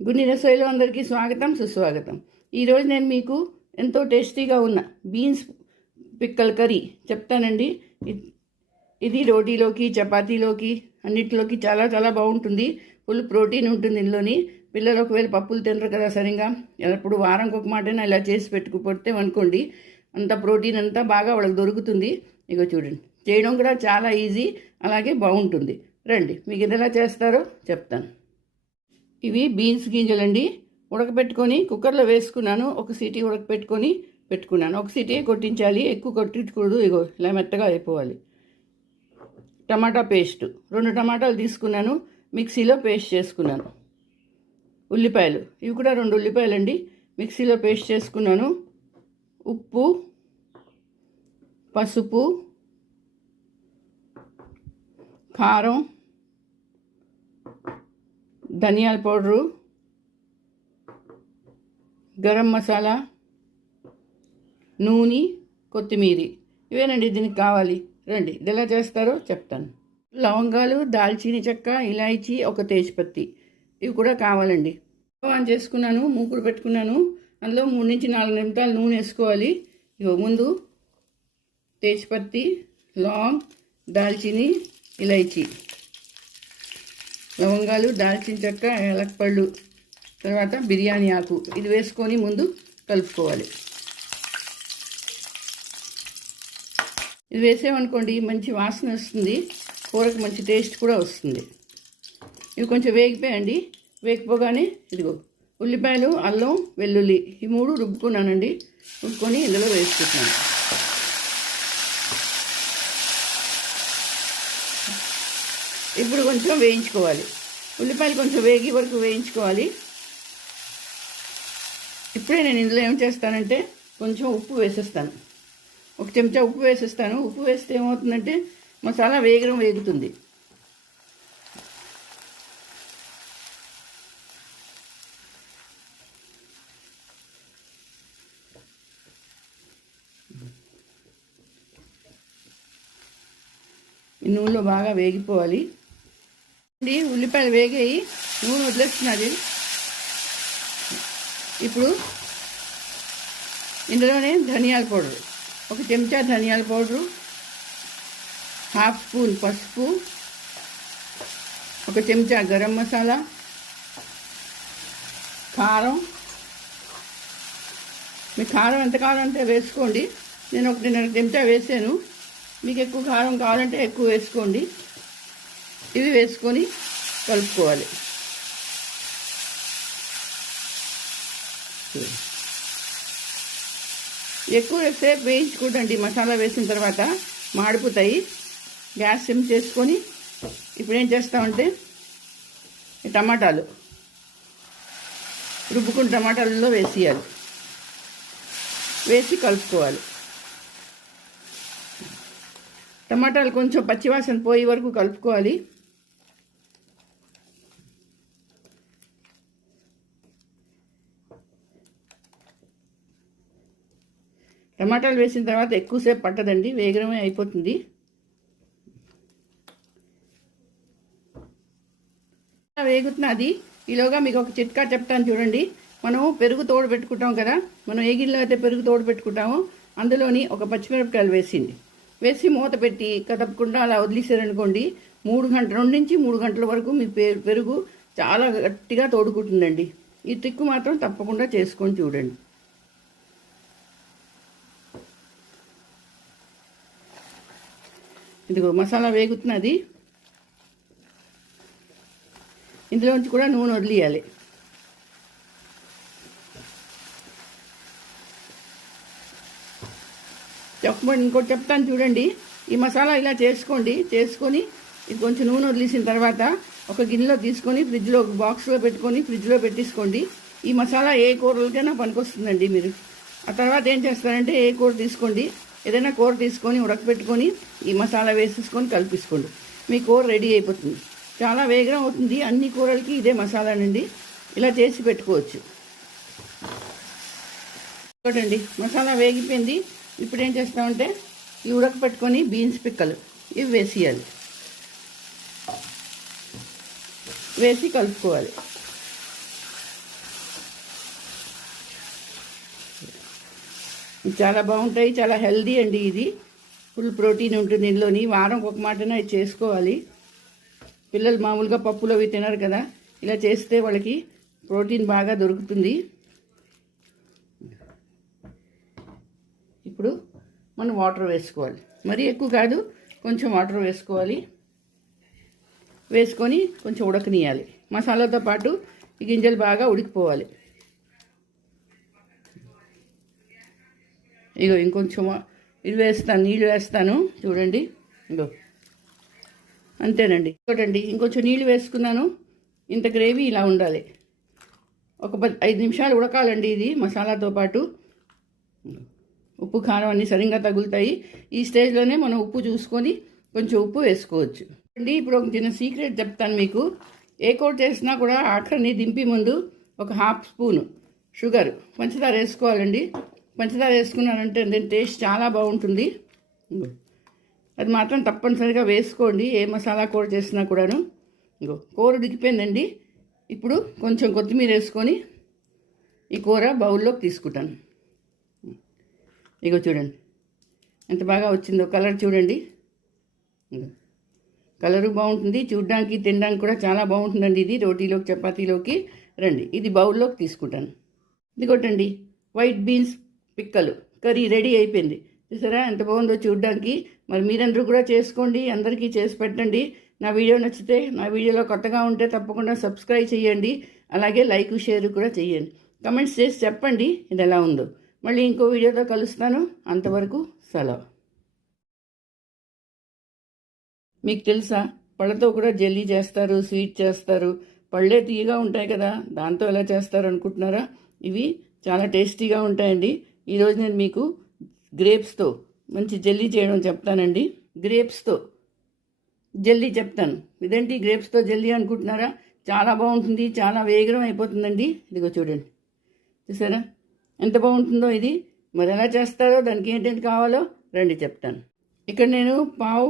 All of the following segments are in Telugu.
గున్ని రసోయిలో అందరికీ స్వాగతం సుస్వాగతం. ఈరోజు నేను మీకు ఎంతో టేస్టీగా ఉన్న బీన్స్ పిక్కల్ కర్రీ చెప్తానండి. ఇది రోటీలోకి చపాతీలోకి అన్నిటిలోకి చాలా చాలా బాగుంటుంది. ఫుల్ ప్రోటీన్ ఉంటుంది ఇందులోని. పిల్లలు ఒకవేళ పప్పులు తినరు కదా సరిగా, ఎప్పుడు వారంకి ఒక మాటైనా ఇలా చేసి పెట్టుకుపోతే అనుకోండి, అంత ప్రోటీన్ అంతా బాగా వాళ్ళకి దొరుకుతుంది. ఇగో చూడండి, చేయడం కూడా చాలా ఈజీ, అలాగే బాగుంటుంది. రండి మీకు ఇది ఎలా చేస్తారో చెప్తాను. ఇవి బీన్స్ గింజలండి. ఉడకపెట్టుకొని కుక్కర్లో వేసుకున్నాను. ఒక సీటీ ఉడకపెట్టుకొని పెట్టుకున్నాను. ఒక సీటీ కొట్టించాలి, ఎక్కువ కొట్టించకూడదు. ఇగో ఇలా మెత్తగా అయిపోవాలి. టమాటా పేస్ట్ 2 టమాటాలు తీసుకున్నాను, మిక్సీలో పేస్ట్ చేసుకున్నాను. ఉల్లిపాయలు, ఇవి కూడా 2 ఉల్లిపాయలండి, మిక్సీలో పేస్ట్ చేసుకున్నాను. ఉప్పు, పసుపు, కారం, ధనియాల పౌడరు, గరం మసాలా, నూనె, కొత్తిమీర, ఇవేనండి దీనికి కావాలి. రండి ఇది ఎలా చేస్తారో చెప్తాను. లవంగాలు, దాల్చిన చెక్క, ఇలాచీ, ఒక తేజ్పత్తి, ఇవి కూడా కావాలండి. ఆన్ చేసుకున్నాను, మూకుడు పెట్టుకున్నాను. అందులో 3 నుంచి 4 నిమిషాలు నూనె వేసుకోవాలి. ఇగో ముందు తేజ్పత్తి, లవంగ్, దాల్చిని, ఇలాచీ, లవంగాలు, దాల్చిన చెక్క, ఏలకపళ్ళు, తర్వాత బిర్యానీ ఆకు, ఇది వేసుకొని ముందు కలుపుకోవాలి. ఇది వేసామనుకోండి మంచి వాసన వస్తుంది, కూరకు మంచి టేస్ట్ కూడా వస్తుంది. ఇవి కొంచెం వేగిపోయండి. వేగిపోగానే ఇదిగో ఉల్లిపాయలు, అల్లం, వెల్లుల్లి, ఈ 3 రుబ్బుకున్నానండి. రుబ్బుకొని ఇందులో వేసుకుంటున్నాను. ఇప్పుడు కొంచెం వేయించుకోవాలి. ఉల్లిపాయలు కొంచెం వేగి వరకు వేయించుకోవాలి. ఇప్పుడే నేను ఇందులో ఏం చేస్తానంటే కొంచెం ఉప్పు వేసేస్తాను. 1 చెంచా ఉప్పు వేసేస్తాను. ఉప్పు వేస్తే ఏమవుతుందంటే మసాలా వేగుతుంది. ఈ నూనెలో బాగా వేగిపోవాలి. ఉల్లిపాయలు వేగాయి, నూనె వదిలేస్తున్నది. ఇప్పుడు ఇందులోనే ధనియాల పౌడర్, 1 చెంచా ధనియాల పౌడరు, 1/2 స్పూన్ పసుపు, 1 చెంచా గరం మసాలా, కారం. మీకు కారం ఎంత కావాలంటే వేసుకోండి. నేను 1.5 చెంచా వేసాను. మీకు ఎక్కువ కారం కావాలంటే ఎక్కువ వేసుకోండి. ఇవి వేసుకొని కలుపుకోవాలి. ఎక్కువసేపు వేయించుకోండి. మసాలా వేసిన తర్వాత మాడిపోతాయి. గ్యాస్ సిమ్ చేసుకొని ఇప్పుడు ఏం చేస్తామంటే టమాటాలు రుబ్బుకున్న టమాటాలలో వేసేయాలి. వేసి కలుపుకోవాలి. టమాటాలు కొంచెం పచ్చివాసన పోయే వరకు కలుపుకోవాలి. టమాటాలు వేసిన తర్వాత ఎక్కువసేపు పట్టదండి, వేగమే అయిపోతుంది. వేగుతున్నది. ఈలోగా మీకు ఒక చిట్కా చెప్తాను చూడండి. మనం పెరుగు తోడు పెట్టుకుంటాం కదా, మనం ఏ గిన్నెలో అయితే పెరుగు తోడు పెట్టుకుంటామో అందులోని 1 పచ్చిమిరపకాయలు వేసి మూత పెట్టి కదపకుండా అలా వదిలేసారనుకోండి, 2 నుంచి 3 గంటల వరకు మీ పెరుగు చాలా గట్టిగా తోడుకుంటుందండి. ఈ ట్రిక్ మాత్రం తప్పకుండా చేసుకొని చూడండి. ఇదిగో మసాలా వేగుతున్నది. ఇందులోంచి కూడా నూనె వదిలేయాలి. ఇంకోటి చెప్తాను చూడండి. ఈ మసాలా ఇలా చేసుకొని ఇది కొంచెం నూనె వదిలేసిన తర్వాత ఒక గిన్నెలో తీసుకొని ఫ్రిడ్జ్లో బాక్స్లో పెట్టుకొని ఫ్రిడ్జ్లో పెట్టేసుకోండి. ఈ మసాలా ఏ కూరలకైనా పనికొస్తుందండి. మీరు ఆ తర్వాత ఏం చేస్తారంటే ఏ కూర తీసుకోండి, ఏదైనా కూర తీసుకొని ఉడకపెట్టుకొని ఈ మసాలా వేసేసుకొని కలిపేసుకోండి. మీ కూర రెడీ అయిపోతుంది. చాలా వేగం అవుతుంది. అన్ని కూరలకి ఇదే మసాలానండి. ఇలా చేసి పెట్టుకోవచ్చు. చూడండి మసాలా వేగిపోయింది. ఇప్పుడు ఏం చేస్తామంటే ఈ ఉడకపెట్టుకొని బీన్స్ పిక్కలు ఇవి వేసేయాలి. వేసి కలుపుకోవాలి. చాలా బాగుంటాయి, చాలా హెల్దీ అండి. ఇది ఫుల్ ప్రోటీన్ ఉంటుంది ఇందులోని. వారం ఒక మాటన ఇది చేసుకోవాలి. పిల్లలు మామూలుగా పప్పులు అవి తినరు కదా, ఇలా చేస్తే వాళ్ళకి ప్రోటీన్ బాగా దొరుకుతుంది. ఇప్పుడు మనం వాటర్ వేసుకోవాలి, మరీ ఎక్కువ కాదు, కొంచెం వాటర్ వేసుకోవాలి. వేసుకొని కొంచెం ఉడకనియాలి. మసాలాతో పాటు ఈ గింజలు బాగా ఉడికిపోవాలి. ఇగో ఇంకొంచెం ఇది వేస్తాను, నీళ్ళు వేస్తాను చూడండి. ఇగో అంతేనండి. చూడండి ఇంకొంచెం నీళ్ళు వేసుకున్నాను. ఇంత గ్రేవీ ఇలా ఉండాలి. ఒక 5 నిమిషాలు ఉడకాలండి ఇది మసాలాతో పాటు. ఉప్పు కారం అన్నీ సరిగ్గా తగులుతాయి. ఈ స్టేజ్లోనే మనం ఉప్పు చూసుకొని కొంచెం ఉప్పు వేసుకోవచ్చు అండి. ఇప్పుడు ఒక చిన్న సీక్రెట్ చెప్తాను మీకు. ఏ కూర చేసినా కూడా ఆఖరిని దింపి ముందు ఒక 1/2 స్పూను షుగర్, పంచదార వేసుకోవాలండి. పంచదార వేసుకున్నారంటే దీని టేస్ట్ చాలా బాగుంటుంది. అది మాత్రం తప్పనిసరిగా వేసుకోండి ఏ మసాలా కూర చేసినా కూడాను. ఇంకో కూర ఉడికిపోయిందండి. ఇప్పుడు కొంచెం కొత్తిమీర వేసుకొని ఈ కూర బౌల్లోకి తీసుకుంటాను. ఇగో చూడండి ఎంత బాగా వచ్చిందో కలర్ చూడండి. కలరు బాగుంటుంది, చూడడానికి తినడానికి కూడా చాలా బాగుంటుందండి. ఇది రోటీలోకి చపాతీలోకి రండి. ఇది బౌల్లోకి తీసుకుంటాను. ఇదిగోటండి వైట్ బీన్స్ పిక్కలు కర్రీ రెడీ అయిపోయింది. చూసారా ఎంత బాగుందో చూడడానికి. మరి మీరందరూ కూడా చేసుకోండి, అందరికీ చేసి పెట్టండి. నా వీడియో నచ్చితే, నా వీడియోలో కొత్తగా ఉంటే తప్పకుండా సబ్స్క్రైబ్ చేయండి. అలాగే లైక్ షేర్ కూడా చేయండి. కమెంట్స్ చేసి చెప్పండి ఇది ఎలా ఉందో. మళ్ళీ ఇంకో వీడియోతో కలుస్తాను. అంతవరకు సెలవు. మీకు తెలుసా పళ్ళతో కూడా జెల్లీ చేస్తారు, స్వీట్ చేస్తారు. పళ్ళే తీయగా ఉంటాయి కదా, దాంతో ఎలా చేస్తారు అనుకుంటున్నారా? ఇవి చాలా టేస్టీగా ఉంటాయండి. ఈరోజు నేను మీకు గ్రేప్స్తో మంచి జెల్లీ చేయడం చెప్తానండి. గ్రేప్స్తో జెల్లీ చెప్తాను. ఇదేంటి గ్రేప్స్తో జెల్లీ అనుకుంటున్నారా? చాలా బాగుంటుంది, చాలా వేగరం అయిపోతుందండి. ఇదిగో చూడండి, చూసారా ఎంత బాగుంటుందో ఇది. మరి ఎలా చేస్తారో, దానికి ఏంటంటే కావాలో రండి చెప్తాను. ఇక్కడ నేను పావు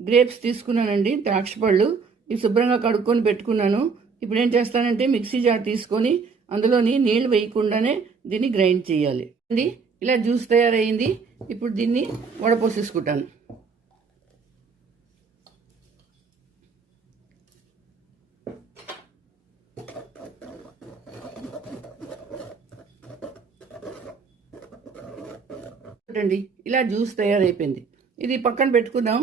గ్రేప్స్ తీసుకున్నానండి, ద్రాక్ష పళ్ళు. ఇవి శుభ్రంగా కడుక్కొని పెట్టుకున్నాను. ఇప్పుడు ఏం చేస్తానంటే మిక్సీ జార్ తీసుకొని అందులోని నీళ్ళు వేయకుండానే దీన్ని గ్రైండ్ చేయాలి అండి. ఇలా జ్యూస్ తయారైంది. ఇప్పుడు దీన్ని వడపోసేసుకుంటాను. చూడండి ఇలా జ్యూస్ తయారైపోయింది. ఇది పక్కన పెట్టుకుందాం.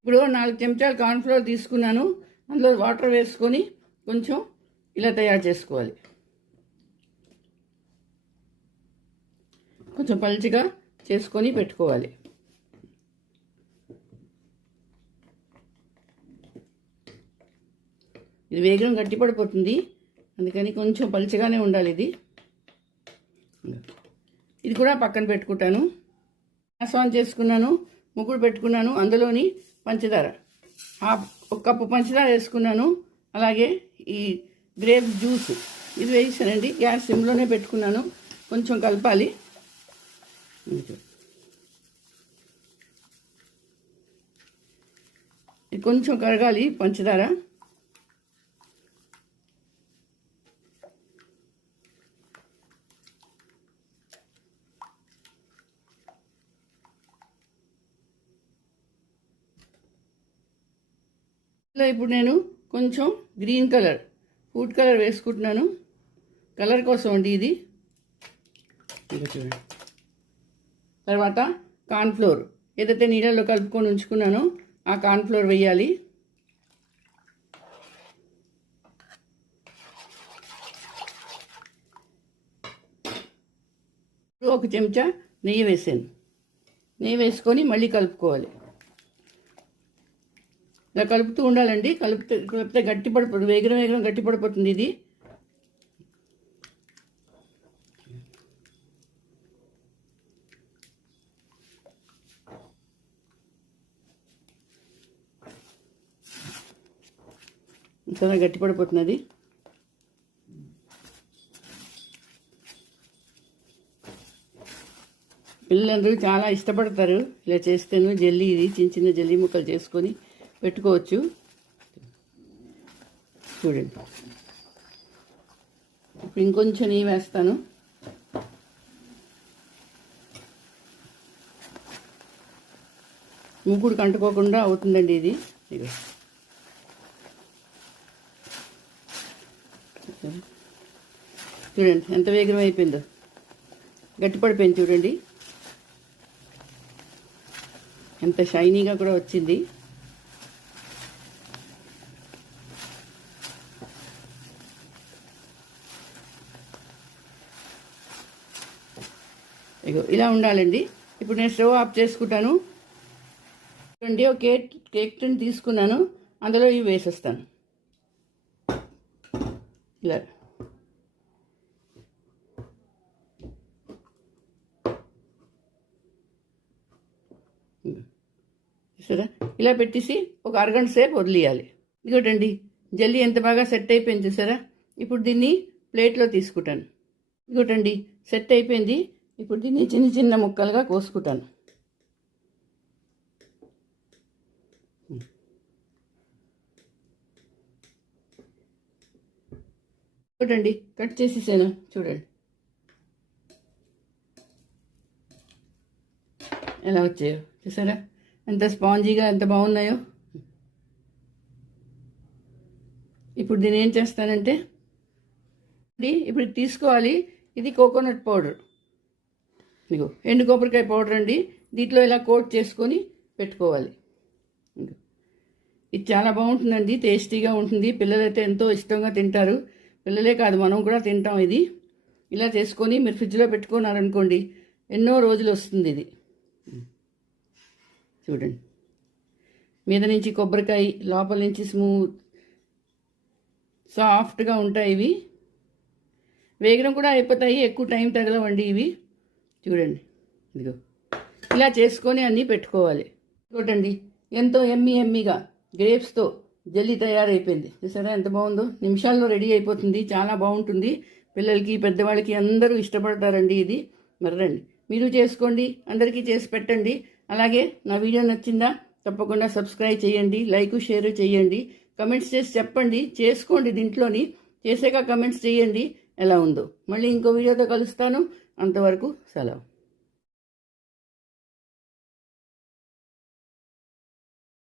ఇప్పుడు 4 చెంచాలు కార్న్ఫ్లోర్ తీసుకున్నాను. అందులో వాటర్ వేసుకొని కొంచెం ఇలా తయారు చేసుకోవాలి. కొంచెం పల్చగా చేసుకొని పెట్టుకోవాలి. ఇది వేగం గట్టిపడిపోతుంది, అందుకని కొంచెం పల్చగానే ఉండాలి ఇది. ఇది కూడా పక్కన పెట్టుకుంటాను. గ్యాస్ ఆన్ చేసుకున్నాను, ముగ్గురు పెట్టుకున్నాను. అందులోని పంచదార 1 కప్పు పంచదార వేసుకున్నాను. అలాగే ఈ గ్రేప్ జ్యూస్ ఇది వేసానండి. గ్యాస్ సిమ్లోనే పెట్టుకున్నాను. కొంచెం కలపాలి. ఇది కొంచెం కరగాలి పంచదార. ఇప్పుడు నేను కొంచెం గ్రీన్ కలర్, ఫుడ్ కలర్ వేసుకుంటున్నాను. కలర్ కోసం అండి ఇది. చూడండి. తర్వాత కార్న్ఫ్లోర్ ఏదైతే నీళ్ళల్లో కలుపుకొని ఉంచుకున్నానో ఆ కార్న్ఫ్లోర్ వేయాలి. ఒక చెంచా నెయ్యి వేసాను. నెయ్యి వేసుకొని మళ్ళీ కలుపుకోవాలి. ఇలా కలుపుతూ ఉండాలండి. కలిపితే గట్టి పడిపోతుంది, వేగరం గట్టి పడిపోతుంది ఇది. చాలా గట్టి పడిపోతున్నది. పిల్లలందరూ చాలా ఇష్టపడతారు ఇలా చేస్తేను. జెల్లీ ఇది చిన్న చిన్న జెల్లీ ముక్కలు చేసుకొని పెట్టుకోవచ్చు. చూడండి. ఇప్పుడు ఇంకొంచెం నెయ్యి వేస్తాను. మూకుడు కంటుకోకుండా అవుతుందండి ఇది. ఇక చూడండి ఎంత వేగం అయిపోయిందో, గట్టిపడిపోయింది చూడండి, ఎంత షైనీగా కూడా వచ్చింది. ఇగో ఇలా ఉండాలండి. ఇప్పుడు నేను స్టవ్ ఆఫ్ చేసుకుంటాను. చూడండి, ఒక కేక్ టిన్ తీసుకున్నాను, అందులో ఇవి వేసేస్తాను. ఇలా సరే, ఇలా పెట్టేసి ఒక అరగంట సేపు వదిలేయాలి. ఇదిగోటండి, జల్లీ ఎంత బాగా సెట్ అయిపోయింది చూసారా. ఇప్పుడు దీన్ని ప్లేట్లో తీసుకుంటాను. ఇదిగోటండి, సెట్ అయిపోయింది. ఇప్పుడు దీన్ని చిన్న చిన్న ముక్కలుగా కోసుకుంటాను. చూడండి, కట్ చేసేసాను. చూడండి ఎలా వచ్చాయో, చూసారా ఎంత స్పాంజీగా, ఎంత బాగున్నాయో. ఇప్పుడు దీన్ని ఏం చేస్తానంటే, ఇప్పుడు తీసుకోవాలి. ఇది కోకోనట్ పౌడర్, ఇగో ఎండు కొబ్బరికాయ పౌడర్ అండి. దీంట్లో ఇలా కోట్ చేసుకొని పెట్టుకోవాలి. ఇది చాలా బాగుంటుందండి, టేస్టీగా ఉంటుంది. పిల్లలైతే ఎంతో ఇష్టంగా తింటారు. పిల్లలే కాదు, మనం కూడా తింటాం. ఇది ఇలా చేసుకొని మీరు ఫ్రిడ్జ్లో పెట్టుకున్నారనుకోండి, ఎన్నో రోజులు వస్తుంది ఇది. చూడండి, మీద నుంచి కొబ్బరికాయ, లోపల నుంచి స్మూత్ సాఫ్ట్గా ఉంటాయి. ఇవి వేగడం కూడా అయిపోతాయి, ఎక్కువ టైం తగలవండి ఇవి. చూడండి, ఇలా చేసుకొని అన్నీ పెట్టుకోవాలి. చూడండి, ఎంతో ఎమ్మీగా గ్రేప్స్తో జల్లీ తయారైపోయింది. చూసారా ఎంత బాగుందో, నిమిషాల్లో రెడీ అయిపోతుంది. చాలా బాగుంటుంది, పిల్లలకి పెద్దవాళ్ళకి అందరూ ఇష్టపడతారండి ఇది. మరి రండి, మీరు చేసుకోండి, అందరికీ చేసి పెట్టండి. అలాగే నా వీడియో నచ్చిందా, తప్పకుండా సబ్స్క్రైబ్ చేయండి, లైక్ షేర్ చేయండి, కమెంట్స్ చేసి చెప్పండి. చేసుకోండి, దీంట్లోని చేసాక కమెంట్స్ చేయండి ఎలా ఉందో. మళ్ళీ ఇంకో వీడియోతో కలుస్తాను. అంతవరకు సెలవు.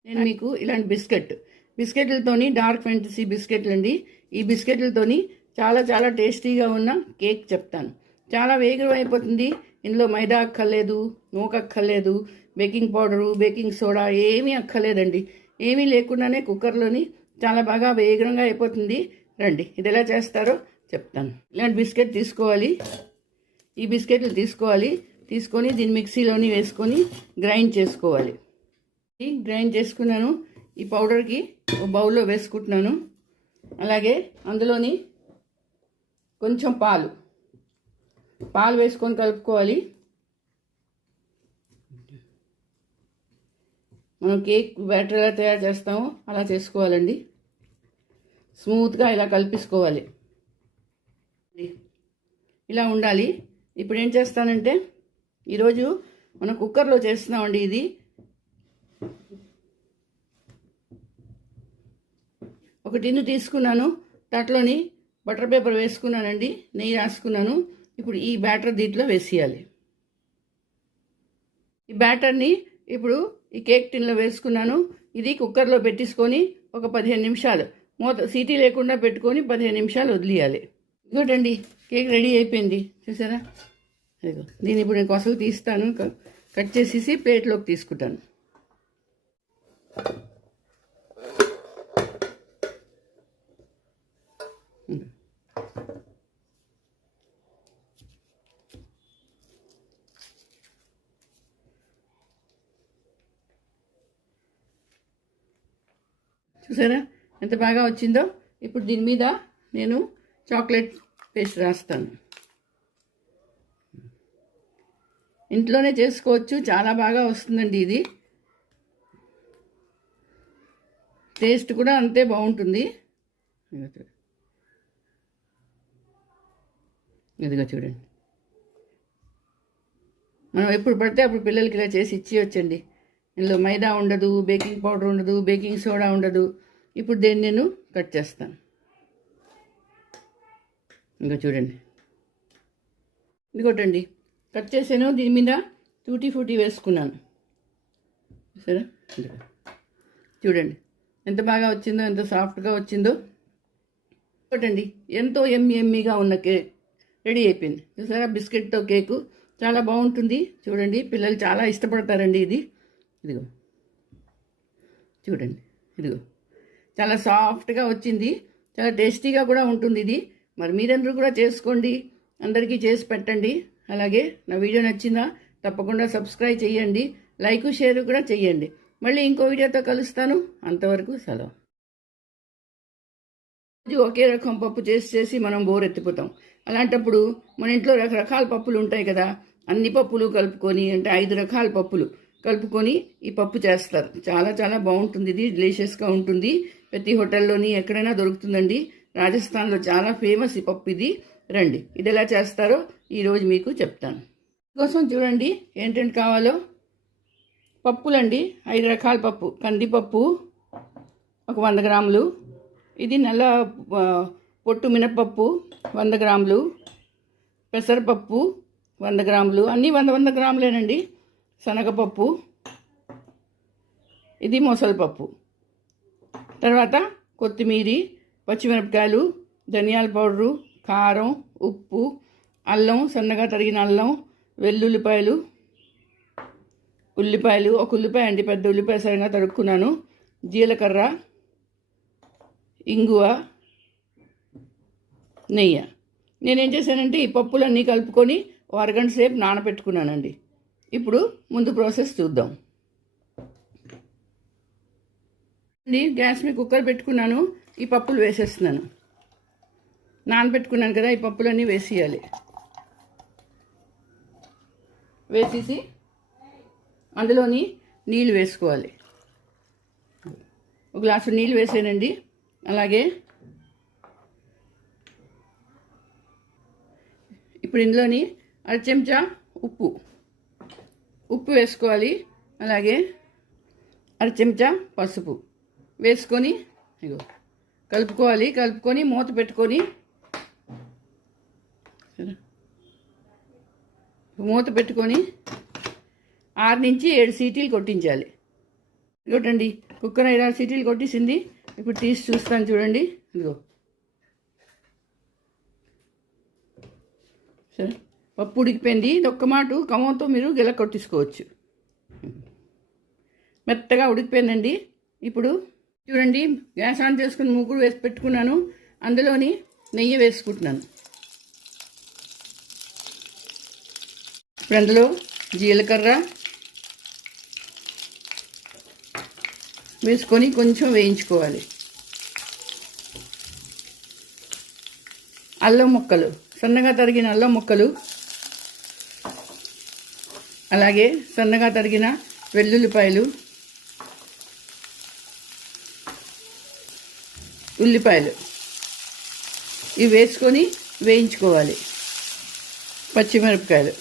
నేను మీకు ఇలాంటి బిస్కెట్లతోని డార్క్ ఫ్యాంటసీ బిస్కెట్లు అండి. ఈ బిస్కెట్లతోని చాలా చాలా టేస్టీగా ఉన్న కేక్ చెప్తాను. చాలా వేగం అయిపోతుంది. ఇందులో మైదా అక్కర్లేదు, నూక అక్కర్లేదు, బేకింగ్ పౌడరు, బేకింగ్ సోడా ఏమీ అక్కర్లేదండి. ఏమీ లేకుండానే కుక్కర్లోని చాలా బాగా వేగంగా అయిపోతుంది. రండి, ఇది ఎలా చేస్తారో చెప్తాను. ఇలాంటి బిస్కెట్ తీసుకోవాలి. ఈ బిస్కెట్లు తీసుకొని దీన్ని మిక్సీలోని వేసుకొని గ్రైండ్ చేసుకోవాలి. గ్రైండ్ చేసుకున్నాను. ఈ పౌడర్కి ఒక బౌల్లో వేసుకుంటున్నాను. అలాగే అందులోని కొంచెం పాలు వేసుకొని కలుపుకోవాలి. మనం కేక్ బ్యాటర్ ఎలా తయారు చేస్తామో అలా చేసుకోవాలండి. స్మూత్గా ఇలా కలిపేసుకోవాలి. ఇలా ఉండాలి. ఇప్పుడు ఏం చేస్తానంటే, ఈరోజు మనం కుక్కర్లో చేస్తున్నామండి. ఇది ఒక టిన్ను తీసుకున్నాను, దాంట్లోని బటర్ పేపర్ వేసుకున్నానండి, నెయ్యి రాసుకున్నాను. ఇప్పుడు ఈ బ్యాటర్ దీంట్లో వేసేయాలి. ఈ బ్యాటర్ని ఇప్పుడు ఈ కేక్ టిన్లో వేసుకున్నాను. ఇది కుక్కర్లో పెట్టేసుకొని ఒక 15 నిమిషాలు సీటీ లేకుండా పెట్టుకొని 15 నిమిషాలు వదిలేయాలి. ఇదిగోటండి, కేక్ రెడీ అయిపోయింది. చూసారా, ఇదిగో దీన్ని ఇప్పుడు నేను కొసలు తీస్తాను. కట్ చేసేసి ప్లేట్లోకి తీసుకుంటాను. చూసారా ఎంత బాగా వచ్చిందో. ఇప్పుడు దీని మీద నేను చాక్లెట్ పేస్ట్ రాస్తాను. ఇంట్లోనే చేసుకోవచ్చు, చాలా బాగా వస్తుందండి. ఇది టేస్ట్ కూడా అంతే బాగుంటుంది. ఇదిగా చూడండి, మనం ఎప్పుడు పడితే అప్పుడు పిల్లలకి ఇలా చేసి ఇచ్చేయొచ్చండి. ఇందులో మైదా ఉండదు, బేకింగ్ పౌడర్ ఉండదు, బేకింగ్ సోడా ఉండదు. ఇప్పుడు దీన్ని నేను కట్ చేస్తాను. ఇంకా చూడండి, ఇదిగోటండి కట్ చేసాను. దీని మీద టూటీ ఫ్రూటీ వేసుకున్నాను. సరే, చూడండి ఎంత బాగా వచ్చిందో, ఎంత సాఫ్ట్గా వచ్చిందో. ఒకటండి, ఎంతో ఎమ్మీగా ఉన్న కేక్ రెడీ అయిపోయింది. చూసారా, బిస్కెట్తో కేకు చాలా బాగుంటుంది. చూడండి, పిల్లలు చాలా ఇష్టపడతారండి ఇది. ఇదిగో చూడండి, ఇదిగో చాలా సాఫ్ట్గా వచ్చింది, చాలా టేస్టీగా కూడా ఉంటుంది ఇది. మరి మీరందరూ కూడా చేసుకోండి, అందరికీ చేసి పెట్టండి. అలాగే నా వీడియో నచ్చిందా తప్పకుండా సబ్స్క్రైబ్ చేయండి, లైక్ షేర్ కూడా చేయండి. మళ్ళీ ఇంకో వీడియోతో కలుస్తాను. అంతవరకు సెలవు. ఒకే రకం పప్పు చేసి మనం బోర్ ఎత్తిపోతాం. అలాంటప్పుడు మన ఇంట్లో రకరకాల పప్పులు ఉంటాయి కదా, అన్ని పప్పులు కలుపుకొని, అంటే 5 రకాల పప్పులు కలుపుకొని ఈ పప్పు చేస్తారు. చాలా చాలా బాగుంటుంది ఇది, డెలిషియస్గా ఉంటుంది. ప్రతి హోటల్లోని ఎక్కడైనా దొరుకుతుందండి. రాజస్థాన్లో చాలా ఫేమస్ ఈ పప్పు ఇది. రండి, ఇది ఎలా చేస్తారో ఈరోజు మీకు చెప్తాను. కోసం చూడండి ఏంటంటే కావాలో. పప్పులండి, 5 రకాల పప్పు. కందిపప్పు ఒక 100 గ్రాములు, ఇది నల్ల పొట్టు మినపప్పు 100 గ్రాములు, పెసరపప్పు 100 గ్రాములు, అన్నీ 100 గ్రాములేనండి. శనగపప్పు, ఇది మొసలిపప్పు. తర్వాత కొత్తిమీరి, పచ్చిమిరపకాయలు, ధనియాల పౌడరు, కారం, ఉప్పు, అల్లం, సన్నగా తరిగిన అల్లం, వెల్లుల్లిపాయలు, ఉల్లిపాయలు, ఒక ఉల్లిపాయ అండి, పెద్ద ఉల్లిపాయ సరిగా తరుక్కున్నాను, జీలకర్ర, ఇంగువ, నెయ్యి. నేనేం చేశానంటే ఈ పప్పులన్నీ కలుపుకొని 1 అరగంట సేపు నానబెట్టుకున్నానండి. ఇప్పుడు ముందు ప్రాసెస్ చూద్దాం. గ్యాస్ మీద కుక్కర్ పెట్టుకున్నాను, ఈ పప్పులు వేసేస్తున్నాను. నానబెట్టుకున్నాను కదా, ఈ పప్పులన్నీ వేసేయాలి. వేసేసి అందులోని నీళ్ళు వేసుకోవాలి. 1 గ్లాసు నీళ్ళు వేసానండి. అలాగే ఇప్పుడు ఇందులోని 1 చెంచా ఉప్పు వేసుకోవాలి. అలాగే 1 చెంచా పసుపు వేసుకొని ఇగో కలుపుకోవాలి. కలుపుకొని మూత పెట్టుకొని 6 నుంచి 7 సీటీలు కొట్టించాలి. ఇదిగోటండి, కుక్కర్ 5-6 సీటీలు కొట్టేసింది. ఇప్పుడు తీసి చూస్తాను, చూడండి. ఇదిగో సరే, పప్పు ఉడికిపోయింది. ఇది ఒక్క మాట కమంతో మీరు గిల కొట్టించుకోవచ్చు. మెత్తగా ఉడికిపోయిందండి. ఇప్పుడు చూడండి, గ్యాస్ ఆన్ చేసుకుని మూకుడు వేసి పెట్టుకున్నాను. అందులోని నెయ్యి వేసుకుంటున్నాను. ఇప్పుడు అందులో జీలకర్ర వేసుకొని కొంచెం వేయించుకోవాలి. అల్లం ముక్కలు, సన్నగా తరిగిన అల్లం ముక్కలు, అలాగే సన్నగా తరిగిన వెల్లుల్లిపాయలు, ఉల్లిపాయలు ఇవి వేసుకొని వేయించుకోవాలి. పచ్చిమిరపకాయలు,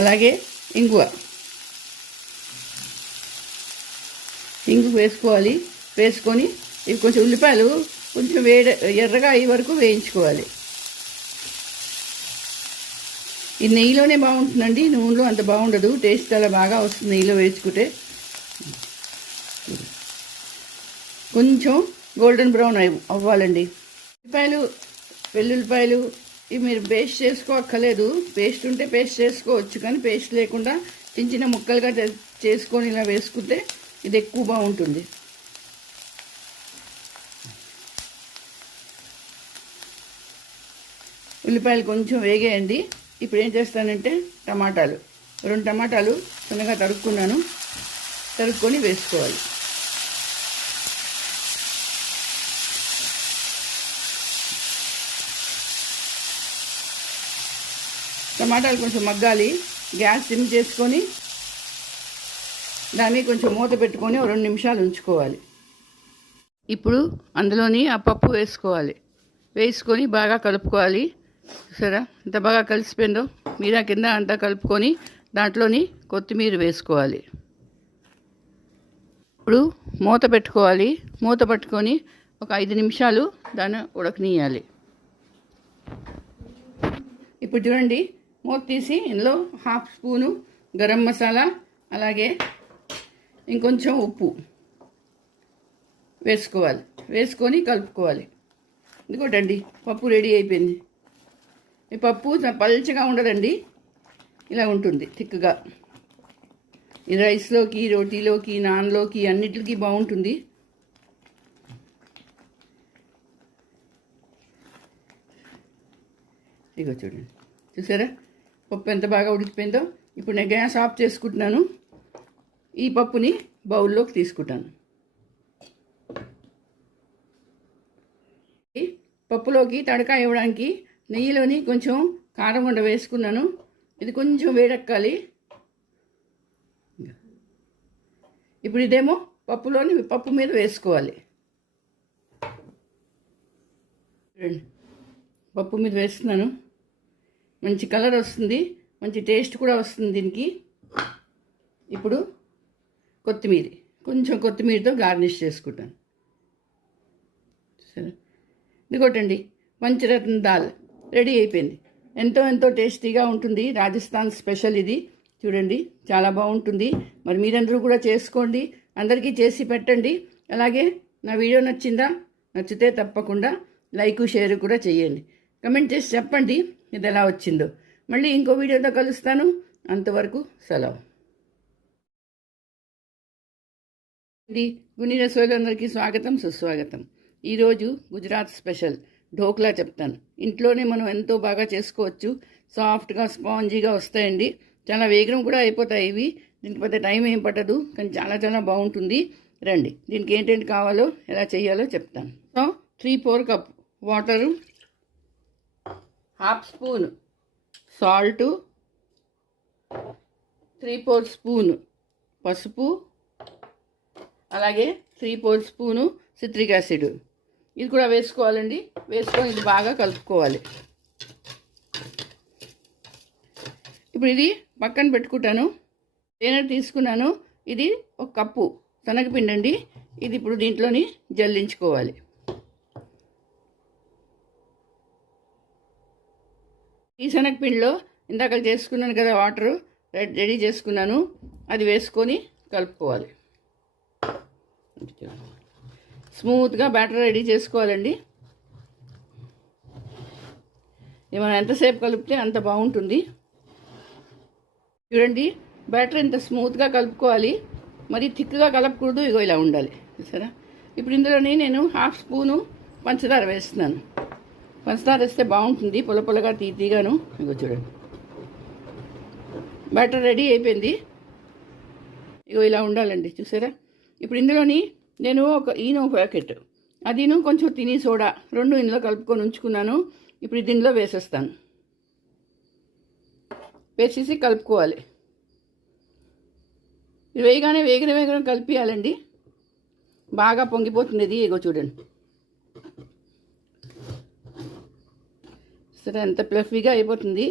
అలాగే ఇంగువ వేసుకోవాలి. వేసుకొని ఇవి కొంచెం ఉల్లిపాయలు కొంచెం ఎర్రగా అయ్యే వరకు వేయించుకోవాలి. ఈ నెయ్యిలోనే బాగుంటుందండి, నూనెలో అంత బాగుండదు. టేస్ట్ చాలా బాగా వస్తుంది నెయ్యిలో వేసుకుంటే. కొంచెం గోల్డెన్ బ్రౌన్ అవ్వాలండి. వెల్లుల్లిపాయలు ఇవి మీరు పేస్ట్ చేసుకోక్కర్లేదు. పేస్ట్ ఉంటే పేస్ట్ చేసుకోవచ్చు, కానీ పేస్ట్ లేకుండా చిన్న చిన్న ముక్కలుగా చేసుకొని ఇలా వేసుకుంటే ఇది ఎక్కువ బాగుంటుంది. ఉల్లిపాయలు కొంచెం వేగేయండి. ఇప్పుడు ఏం చేస్తానంటే టమాటాలు 2 టమాటాలు సన్నగా తరుక్కొని వేసుకోవాలి. టమాటాలు కొంచెం మగ్గాలి. గ్యాస్ సిమ్ చేసుకొని దాన్ని కొంచెం మూత పెట్టుకొని 2 నిమిషాలు ఉంచుకోవాలి. ఇప్పుడు అందులోని ఆ పప్పు వేసుకొని బాగా కలుపుకోవాలి. సరే, ఎంత బాగా కలిసిపోయిందో. మీరా కింద అంతా కలుపుకొని దాంట్లోని కొత్తిమీర వేసుకోవాలి. ఇప్పుడు మూత పెట్టుకోవాలి. మూత పట్టుకొని ఒక 5 నిమిషాలు దాన్ని ఉడకనీయాలి. ఇప్పుడు చూడండి, మూత తీసి ఇందులో 1/2 స్పూను గరం మసాలా అలాగే ఇంకొంచెం ఉప్పు వేసుకోవాలి. వేసుకొని కలుపుకోవాలి. ఇదిగోటండి పప్పు రెడీ అయిపోయింది. ఈ పప్పు పల్చగా ఉండదండి, ఇలా ఉంటుంది థిక్గా. ఈ రైస్లోకి, రోటీలోకి, నాన్లోకి అన్నిటికీ బాగుంటుంది. ఇగో చూడండి, చూసారా పప్పు ఎంత బాగా ఉడికిపోయిందో. ఇప్పుడు నేను గ్యాస్ ఆఫ్ చేసుకుంటున్నాను. ఈ పప్పుని బౌల్లోకి తీసుకుంటాను. పప్పులోకి తడకా ఇవ్వడానికి నెయ్యిలోని కొంచెం కారం ఉండ వేసుకున్నాను. ఇది కొంచెం వేడెక్కాలి. ఇప్పుడు ఇదేమో పప్పు మీద వేసుకోవాలి. పప్పు మీద వేస్తున్నాను. మంచి కలర్ వస్తుంది, మంచి టేస్ట్ కూడా వస్తుంది దీనికి. ఇప్పుడు కొంచెం కొత్తిమీరతో గార్నిష్ చేసుకుంటాను. సరే, ఇదిగోటండి పంచరత్న దాల్ రెడీ అయిపోయింది. ఎంతో టేస్టీగా ఉంటుంది. రాజస్థాన్ స్పెషల్ ఇది. చూడండి, చాలా బాగుంటుంది. మరి మీరందరూ కూడా చేసుకోండి, అందరికీ చేసి పెట్టండి. అలాగే నా వీడియో నచ్చిందా? నచ్చితే తప్పకుండా లైక్ షేర్ కూడా చేయండి. కమెంట్ చేసి చెప్పండి ఇది ఎలా వచ్చిందో. మళ్ళీ ఇంకో వీడియోతో కలుస్తాను. అంతవరకు సెలవు. గుని రసోయిలందరికీ స్వాగతం, సుస్వాగతం. ఈరోజు గుజరాత్ స్పెషల్ ఢోక్లా చెప్తాను. ఇంట్లోనే మనం ఎంతో బాగా చేసుకోవచ్చు. సాఫ్ట్గా స్పాంజీగా వస్తాయండి. చాలా వేగం కూడా అయిపోతాయి ఇవి. దీనికి పెద్ద టైం ఏం పట్టదు, కానీ చాలా బాగుంటుంది. రండి, దీనికి ఏంటేంటి కావాలో ఎలా చేయాలో చెప్తాను. So 3-4 cup water, 1/2 spoon salt, 3/4 spoon పసుపు, అలాగే 3/4 స్పూను సిట్రిక్ యాసిడ్. ఇది కూడా వేసుకోవాలండి. వేసుకొని ఇది బాగా కలుపుకోవాలి. ఇప్పుడు ఇది పక్కన పెట్టుకుంటాను. తేనె తీసుకున్నాను. ఇది 1 కప్పు శనగపిండి అండి. ఇది ఇప్పుడు దీంట్లోని జల్లించుకోవాలి. ఈ శనగపిండిలో ఇందాక చేసుకున్నాను కదా వాటరు రెడీ చేసుకున్నాను, అది వేసుకొని కలుపుకోవాలి. స్మూత్గా బ్యాటర్ రెడీ చేసుకోవాలండి. ఇది మనం ఎంతసేపు కలిపితే అంత బాగుంటుంది. చూడండి, బ్యాటర్ ఇంత స్మూత్గా కలుపుకోవాలి, మరి థిక్గా కలపకూడదు. ఇగో ఇలా ఉండాలి, చూసారా. ఇప్పుడు ఇందులోని నేను 1/2 స్పూను పంచదార వేస్తున్నాను. పంచదార వేస్తే బాగుంటుంది, పుల్లగా తీగాను. ఇగో చూడండి, బ్యాటర్ రెడీ అయిపోయింది. ఇగో ఇలా ఉండాలండి, చూసారా. ఇప్పుడు ఇందులోని నేను ఒక ఈనో ప్యాకెట్, అదిను కొంచెం తిని సోడా 2 ఇందులో కలుపుకొని ఉంచుకున్నాను. ఇప్పుడు దీనిలో వేసేస్తాను. వేసేసి కలుపుకోవాలి. ఇది వేగన కలిపియాలండి. బాగా పొంగిపోతుంది ఇది. ఇగో చూడండి, సరే ఎంత ప్లఫీగా అయిపోతుంది.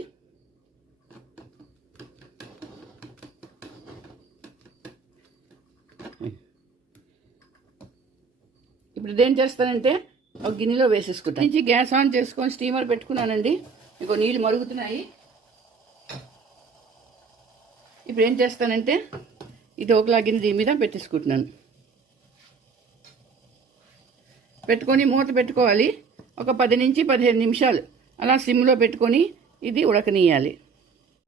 ఇప్పుడు ఇదేం చేస్తానంటే ఒక గిన్నెలో వేసేసుకుంటాను. నుంచి గ్యాస్ ఆన్ చేసుకొని స్టీమర్ పెట్టుకున్నానండి. ఇంకో నీళ్ళు మరుగుతున్నాయి. ఇప్పుడు ఏం చేస్తానంటే ఈ ఢోక్లా గిన్నె దీని మీద పెట్టేసుకుంటున్నాను. పెట్టుకొని మూత పెట్టుకోవాలి. ఒక 10 నుంచి 15 నిమిషాలు అలా సిమ్లో పెట్టుకొని ఇది ఉడకనీయాలి.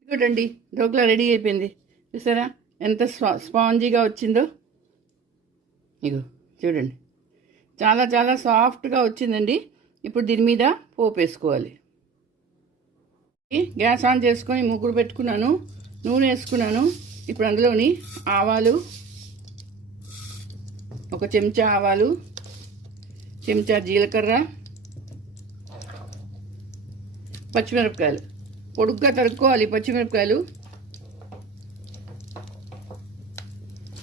చూడండి, ఢోక్లా రెడీ అయిపోయింది. చూసారా ఎంత స్పాంజీగా వచ్చిందో. ఇగో చూడండి, చాలా సాఫ్ట్గా వచ్చిందండి. ఇప్పుడు దీని మీద పోపు వేసుకోవాలి. గ్యాస్ ఆన్ చేసుకొని ముగ్గురు పెట్టుకున్నాను. నూనె వేసుకున్నాను. ఇప్పుడు అందులోని ఆవాలు, 1 చెంచా ఆవాలు, చెంచా జీలకర్ర, పచ్చిమిరపకాయలు పొడుగ్గా తరుక్కోవాలి. పచ్చిమిరపకాయలు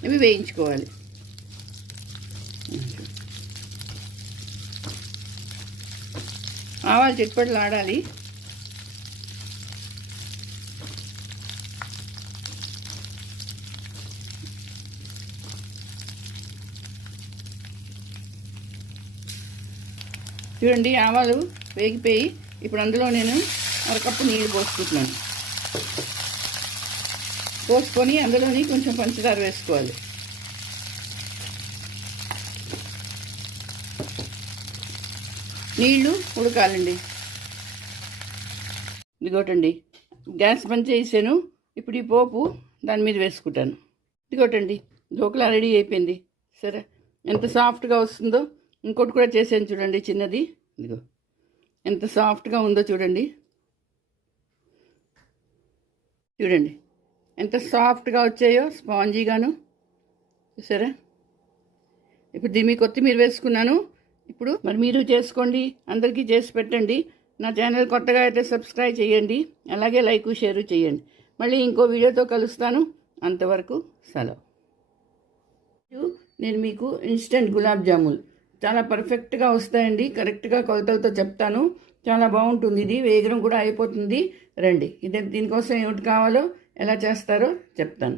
ఇవి వేయించుకోవాలి. ఆవాలు చిట్పట్లు ఆడాలి. చూడండి, ఆవాలు వేగిపోయి ఇప్పుడు అందులో నేను 1 కప్పు నీళ్ళు పోసుకుంటున్నాను. పోసుకొని అందులోని కొంచెం పంచదార వేసుకోవాలి. నీళ్లు ఉడకాలండి. ఇదిగోటండి గ్యాస్ బంద్ చేసాను. ఇప్పుడు ఈ పోపు దాని మీద వేసుకుంటాను. ఇదిగోటండి ధోకలా రెడీ అయిపోయింది. సరే ఎంత సాఫ్ట్గా వస్తుందో. ఇంకోటి కూడా చేసాను చూడండి, చిన్నది. ఇదిగో ఎంత సాఫ్ట్గా ఉందో చూడండి. చూడండి ఎంత సాఫ్ట్గా వచ్చాయో, స్పాంజీగాను. చూసారా? ఇప్పుడు దీని కొత్తిమీర వేసుకున్నాను. ఇప్పుడు మరి మీరు చేసుకోండి, అందరికీ చేసి పెట్టండి. నా ఛానల్ కొత్తగా అయితే సబ్స్క్రైబ్ చేయండి, అలాగే లైక్ షేర్ చేయండి. మళ్ళీ ఇంకో వీడియోతో కలుస్తాను. అంతవరకు సెలవు. నేను మీకు ఇన్స్టెంట్ గులాబ్ జాములు చాలా పర్ఫెక్ట్గా వస్తాయండి. కరెక్ట్గా కొలతలతో చెప్తాను. చాలా బాగుంటుంది. ఇది వేగరం కూడా అయిపోతుంది. రండి, ఇది దీనికోసం ఏమిటి కావాలో ఎలా చేస్తారో చెప్తాను.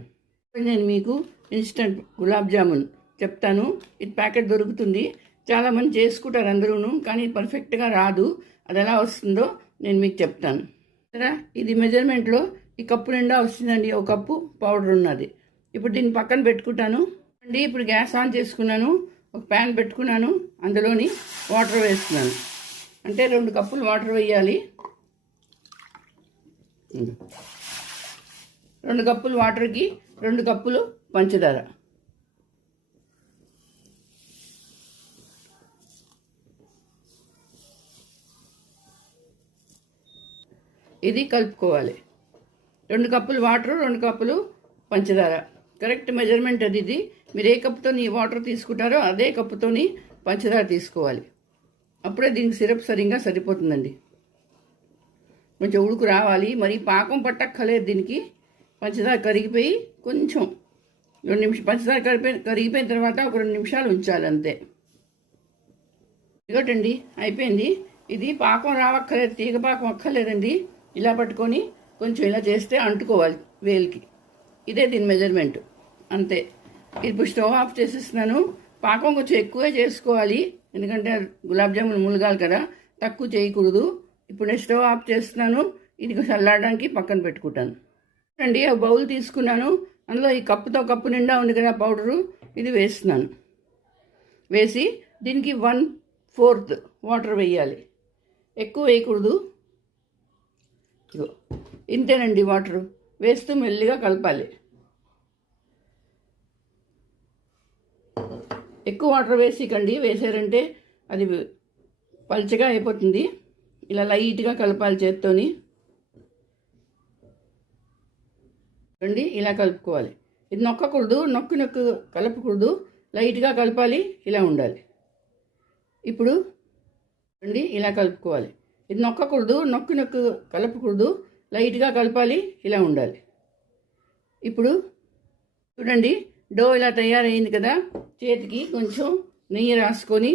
నేను మీకు ఇన్స్టెంట్ గులాబ్ జామున్ చెప్తాను. ఇది ప్యాకెట్ దొరుకుతుంది. చాలామంది చేసుకుంటారు అందరూను, కానీ పర్ఫెక్ట్గా రాదు. అది ఎలా వస్తుందో నేను మీకు చెప్తాను. సరే, ఇది మెజర్మెంట్లో ఈ కప్పు నిండా వస్తుందండి. ఒక కప్పు పౌడర్ ఉన్నది. ఇప్పుడు దీన్ని పక్కన పెట్టుకుంటాను అండి. ఇప్పుడు గ్యాస్ ఆన్ చేసుకున్నాను. ఒక ప్యాన్ పెట్టుకున్నాను. అందులోని వాటర్ వేస్తున్నాను. అంటే 2 కప్పులు వాటర్ వేయాలి. 2 కప్పులు వాటర్కి 2 కప్పులు పంచదార. ఇది కలుపుకోవాలి. 2 కప్పులు వాటర్, 2 కప్పులు పంచదార. కరెక్ట్ మెజర్మెంట్ అది. ఇది మీరు ఏ కప్పుతో వాటర్ తీసుకుంటారో అదే కప్పుతో పంచదార తీసుకోవాలి. అప్పుడే దీనికి సిరప్ సరిగ్గా సరిపోతుందండి. కొంచెం ఉడుకు రావాలి, మరి పాకం పట్టక్కలేదు దీనికి. పంచదార కరిగిపోయి కొంచెం 2 నిమిషాలు పంచదార కరిగిపోయిన తర్వాత ఒక 2 నిమిషాలు ఉంచాలి అంతే. ఇదిగోటండి అయిపోయింది. ఇది పాకం రావక్కర్లేదు, తీగ పాకం అక్కర్లేదండి. ఇలా పట్టుకొని కొంచెం ఇలా చేస్తే అంటుకోవాలి వేలికి. ఇదే దీని మెజర్మెంట్ అంతే. ఇప్పుడు స్టవ్ ఆఫ్ చేసేస్తున్నాను. పాకం కొంచెం ఎక్కువే చేసుకోవాలి, ఎందుకంటే గులాబ్ జామున్ ములగాలి కదా, తక్కువ చేయకూడదు. ఇప్పుడు నేను స్టవ్ ఆఫ్ చేస్తున్నాను. ఇది చల్లారడానికి పక్కన పెట్టుకుంటాను. అండి ఒక బౌల్ తీసుకున్నాను. అందులో ఈ కప్పుతో కప్పు నిండా ఉంది కదా పౌడరు, ఇది వేస్తున్నాను. వేసి దీనికి 1/4 వాటర్ వేయాలి, ఎక్కువ వేయకూడదు. ఇంతేనండి వాటరు వేస్తూ మెల్లిగా కలపాలి. ఎక్కువ వాటర్ వేసికండి, వేసారంటే అది పల్చగా అయిపోతుంది. ఇలా లైట్గా కలపాలి చేత్తోని. రండి ఇలా కలుపుకోవాలి. ఇది నొక్కకూడదు, నొక్కి కలపకూడదు, లైట్గా కలపాలి. ఇలా ఉండాలి. ఇప్పుడు రండి ఇలా కలుపుకోవాలి. ఇది నొక్కకూడదు, నొక్కి కలపకూడదు, లైట్గా కలపాలి. ఇలా ఉండాలి. ఇప్పుడు చూడండి డో ఇలా తయారైంది కదా. చేతికి కొంచెం నెయ్యి రాసుకొని,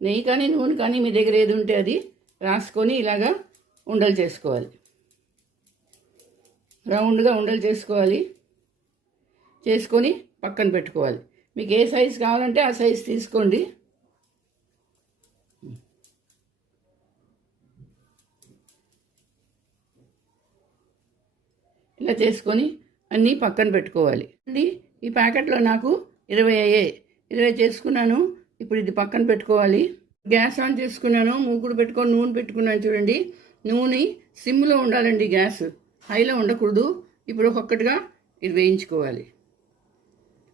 నెయ్యి కానీ నూనె కానీ మీ దగ్గర ఏది ఉంటే అది రాసుకొని ఇలాగా ఉండలు చేసుకోవాలి. రౌండ్గా ఉండలు చేసుకోవాలి. చేసుకొని పక్కన పెట్టుకోవాలి. మీకు ఏ సైజు కావాలంటే ఆ సైజు తీసుకోండి. ఇలా చేసుకొని అన్నీ పక్కన పెట్టుకోవాలి అండి. ఈ ప్యాకెట్లో నాకు 20 అయ్యాయి. 20 చేసుకున్నాను. ఇప్పుడు ఇది పక్కన పెట్టుకోవాలి. గ్యాస్ ఆన్ చేసుకున్నాను. మూకుడు పెట్టుకొని నూనె పెట్టుకున్నాను. చూడండి నూనె సిమ్లో ఉండాలండి, గ్యాస్ హైలో ఉండకూడదు. ఇప్పుడు ఒక్కొక్కటిగా ఇది వేయించుకోవాలి.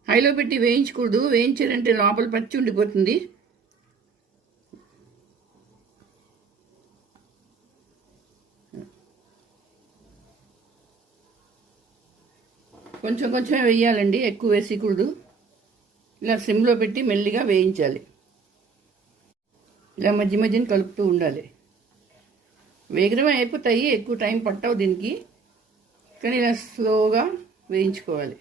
హైలో పెట్టి వేయించకూడదు, వేయించారంటే లోపల పచ్చి ఉండిపోతుంది. కొంచెం కొంచెం వేయాలండి, ఎక్కువ వేసేయకూడదు. ఇలా సిమ్లో పెట్టి మెల్లిగా వేయించాలి. ఇలా మధ్య మధ్యన కలుపుతూ ఉండాలి. వేగమే అయిపోతాయి, ఎక్కువ టైం పట్టవు దీనికి, కానీ ఇలా స్లోగా వేయించుకోవాలి.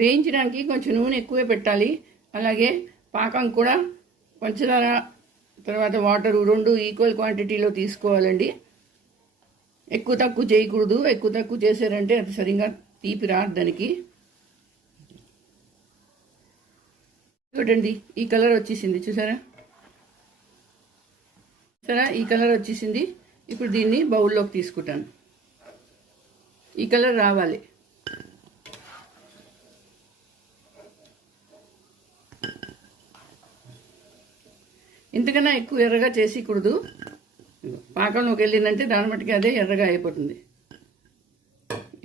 వేయించడానికి కొంచెం నూనె ఎక్కువే పెట్టాలి. అలాగే పాకం కూడా పంచదార తర్వాత వాటరు 2 ఈక్వల్ క్వాంటిటీలో తీసుకోవాలండి. ఎక్కువ తక్కువ చేయకూడదు. ఎక్కువ తక్కువ చేశారంటే అది సరిగ్గా తీపి రాదు దానికి. చూడండి ఈ కలర్ వచ్చేసింది, చూసారా? సరే ఈ కలర్ వచ్చేసింది. ఇప్పుడు దీన్ని బౌల్లోకి తీసుకుంటాను. ఈ కలర్ రావాలి. ఇంతకన్నా ఎక్కువ ఎర్రగా చేసికూడదు. పాకంలోకి వెళ్ళిందంటే దాని మట్టుకి అదే ఎర్రగా అయిపోతుంది.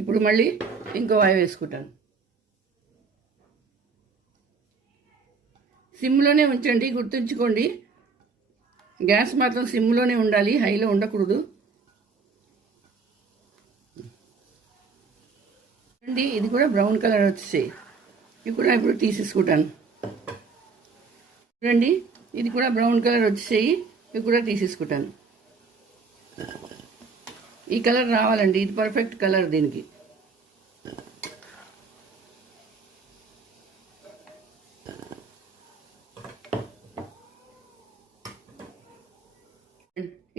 ఇప్పుడు మళ్ళీ ఇంకో వాయి వేసుకుంటాను. సిమ్లోనే ఉంచండి, గుర్తుంచుకోండి. గ్యాస్ మాత్రం సిమ్లోనే ఉండాలి, హైలో ఉండకూడదు. అండి ఇది కూడా బ్రౌన్ కలర్ వచ్చేసాయి. ఇది కూడా ఇప్పుడు తీసేసుకుంటాను. చూడండి ఇది కూడా బ్రౌన్ కలర్ వచ్చేసాయి. ఇవి కూడా తీసేసుకుంటాను. ఈ కలర్ రావాలండి, ఇది పర్ఫెక్ట్ కలర్ దీనికి.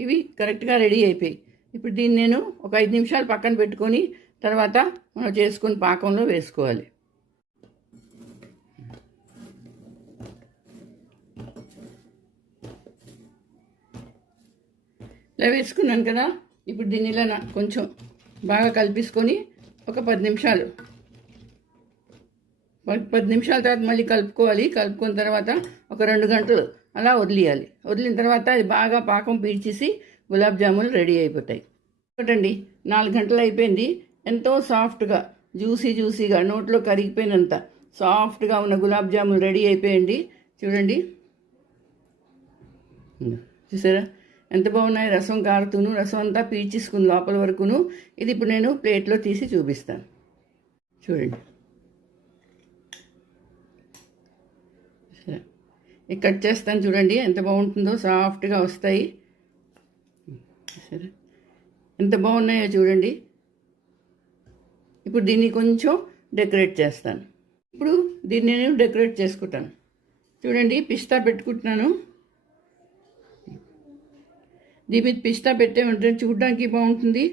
ఇవి కరెక్ట్గా రెడీ అయిపోయి ఇప్పుడు దీన్ని నేను ఒక 5 నిమిషాలు పక్కన పెట్టుకొని తర్వాత మనం చేసుకుని పాకంలో వేసుకోవాలి. ఇలా వేసుకున్నాను కదా. ఇప్పుడు దీన్ని ఇలా కొంచెం బాగా కలిపేసుకొని ఒక 10 నిమిషాలు 10 నిమిషాల తర్వాత మళ్ళీ కలుపుకోవాలి. కలుపుకున్న తర్వాత ఒక 2 గంటలు అలా వదిలేయాలి. వదిలిన తర్వాత అది బాగా పాకం పీల్చేసి గులాబ్ జాములు రెడీ అయిపోతాయి. ఒకటండి 4 గంటలు అయిపోయింది. ఎంతో సాఫ్ట్గా జ్యూసీగా నోట్లో కరిగిపోయినంత సాఫ్ట్గా ఉన్న గులాబ్ జాములు రెడీ అయిపోయండి. చూడండి, చూసారా ఎంత బాగున్నాయి. రసం కారుతూను రసం అంతా పీల్చేసుకుని లోపల వరకును. ఇది ఇప్పుడు నేను ప్లేట్లో తీసి చూపిస్తాను. చూడండి, కట్ చేస్తాను. చూడండి ఎంత బాగుంటుందో, సాఫ్ట్గా వస్తాయి. సరే ఎంత బాగున్నాయో చూడండి. ఇప్పుడు దీన్ని కొంచెం డెకరేట్ చేస్తాను. ఇప్పుడు దీన్ని నేను డెకరేట్ చేసుకుంటాను. చూడండి పిస్తా పెట్టుకుంటున్నాను. దీని మీద పిస్తా పెట్టేమంటే చూడడానికి బాగుంటుంది,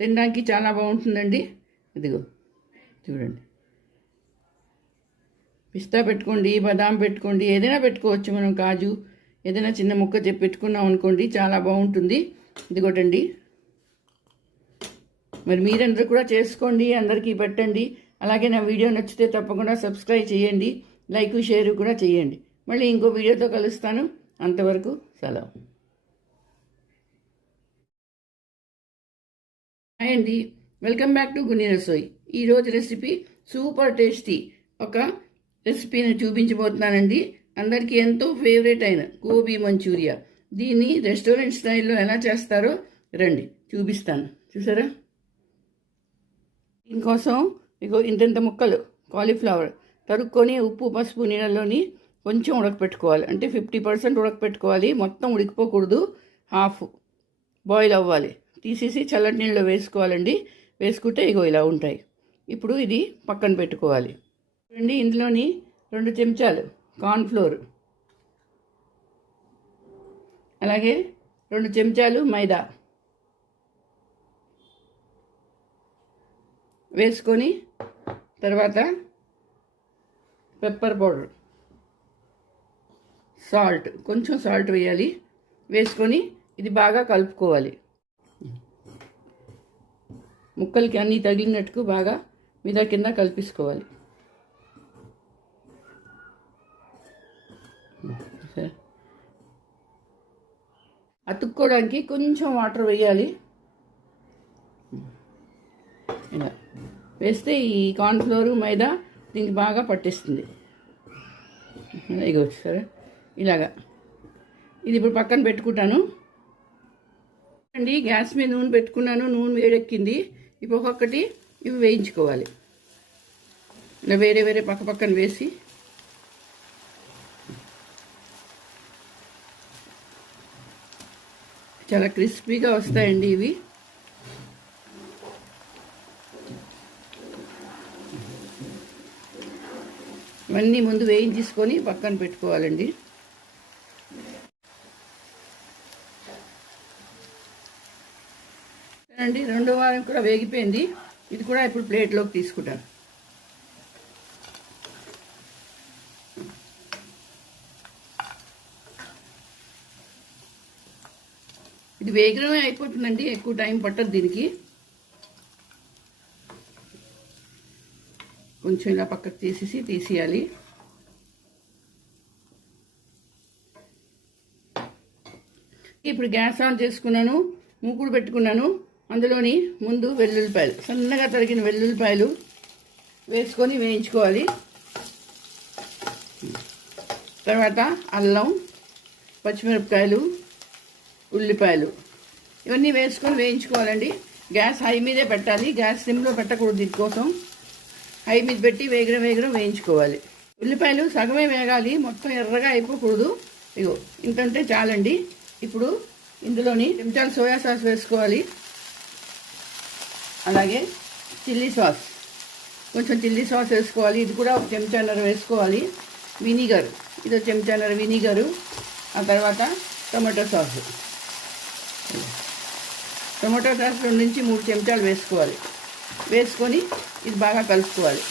తినడానికి చాలా బాగుంటుందండి. ఇదిగో చూడండి, పిస్తా పెట్టుకోండి, బాదాం పెట్టుకోండి, ఏదైనా పెట్టుకోవచ్చు. మనం కాజు ఏదైనా చిన్న ముక్క చెప్పి పెట్టుకున్నాం అనుకోండి, చాలా బాగుంటుంది. ఇదిగోటండి, మరి మీరందరూ కూడా చేసుకోండి, అందరికీ పెట్టండి. అలాగే నా వీడియో నచ్చితే తప్పకుండా సబ్స్క్రైబ్ చేయండి, లైక్ షేర్ కూడా చేయండి. మళ్ళీ ఇంకో వీడియోతో కలుస్తాను. అంతవరకు సెలవు. హాయ్ అండి, వెల్కమ్ బ్యాక్ టు గుని రసోయి. ఈరోజు రెసిపీ సూపర్ టేస్టీ ఒక రెసిపీని చూపించబోతున్నానండి. అందరికీ ఎంతో ఫేవరెట్ అయిన గోబీ మంచూరియా. దీన్ని రెస్టారెంట్ స్టైల్లో ఎలా చేస్తారో రండి చూపిస్తాను. చూసారా, దీనికోసం ఇగో ఇంత ముక్కలు కాలీఫ్లవర్ తరుక్కొని ఉప్పు పసుపు నీళ్ళలోని కొంచెం ఉడకపెట్టుకోవాలి. అంటే 50% ఉడకపెట్టుకోవాలి, మొత్తం ఉడికిపోకూడదు. హాఫ్ బాయిల్ అవ్వాలి. తీసేసి చల్లటి నీళ్ళలో వేసుకోవాలండి. వేసుకుంటే ఇగో ఇలా ఉంటాయి. ఇప్పుడు ఇది పక్కన పెట్టుకోవాలి. చూడండి, ఇందులోని 2 చెంచాలు కార్న్ఫ్లోర్, అలాగే 2 చెంచాలు మైదా వేసుకొని తర్వాత పెప్పర్ పౌడర్, సాల్ట్, కొంచెం సాల్ట్ వేయాలి. వేసుకొని ఇది బాగా కలుపుకోవాలి. ముక్కలకి అన్నీ తగిలినట్టుకు బాగా మీద కింద కలిపేసుకోవాలి. అతుక్కోవడానికి కొంచెం వాటర్ వేయాలి. ఇలా వేస్తే ఈ కార్న్ఫ్లోరు మైదా దీనికి బాగా పట్టిస్తుంది. ఇగో సరే ఇలాగా. ఇది ఇప్పుడు పక్కన పెట్టుకుంటాను అండి. గ్యాస్ మీద నూనె పెట్టుకున్నాను, నూనె వేడెక్కింది. ఇప్పుడు ఒక్కొక్కటి ఇవి వేయించుకోవాలి. ఇలా వేరే వేరే పక్కన వేసి చాలా క్రిస్పీగా వస్తాయండి ఇవి. ఇవన్నీ ముందు వేయించేసుకొని పక్కన పెట్టుకోవాలండి. అండి రెండో వారం కూడా వేగిపోయింది. ఇది కూడా ఇప్పుడు ప్లేట్లోకి తీసుకుంటాను. ఇది వేగమే అయిపోతుందండి, ఎక్కువ టైం పట్టదు దీనికి. కొంచెం ఇలా పక్కకు తీసేయాలి. ఇప్పుడు గ్యాస్ ఆన్ చేసుకున్నాను, మూకుడు పెట్టుకున్నాను. అందులోని ముందు వెల్లుల్లిపాయలు, సన్నగా తరిగిన వెల్లుల్లిపాయలు వేసుకొని వేయించుకోవాలి. తర్వాత అల్లం, పచ్చిమిరపకాయలు, ఉల్లిపాయలు ఇవన్నీ వేసుకొని వేయించుకోవాలండి. గ్యాస్ హై మీదే పెట్టాలి, గ్యాస్ సిమ్లో పెట్టకూడదు. దీనికోసం హై మీద పెట్టి వేగరం వేయించుకోవాలి. ఉల్లిపాయలు సగమే వేగాలి, మొత్తం ఎర్రగా అయిపోకూడదు. ఇగో ఇంతంటే చాలండి. ఇప్పుడు ఇందులోని చెంచాలు సోయా సాస్ వేసుకోవాలి. అలాగే చిల్లీ సాస్, కొంచెం చిల్లీ సాస్ వేసుకోవాలి. ఇది కూడా ఒక చెంచాన్నర వేసుకోవాలి. వినిగర్, ఇది ఒక చెంచాన్నర వినిగరు. ఆ తర్వాత టొమాటో సాస్, టొమాటో సాస్ 2 నుంచి 3 చెంచాలు వేసుకోవాలి. వేసుకొని ఇది బాగా కలుపుకోవాలి.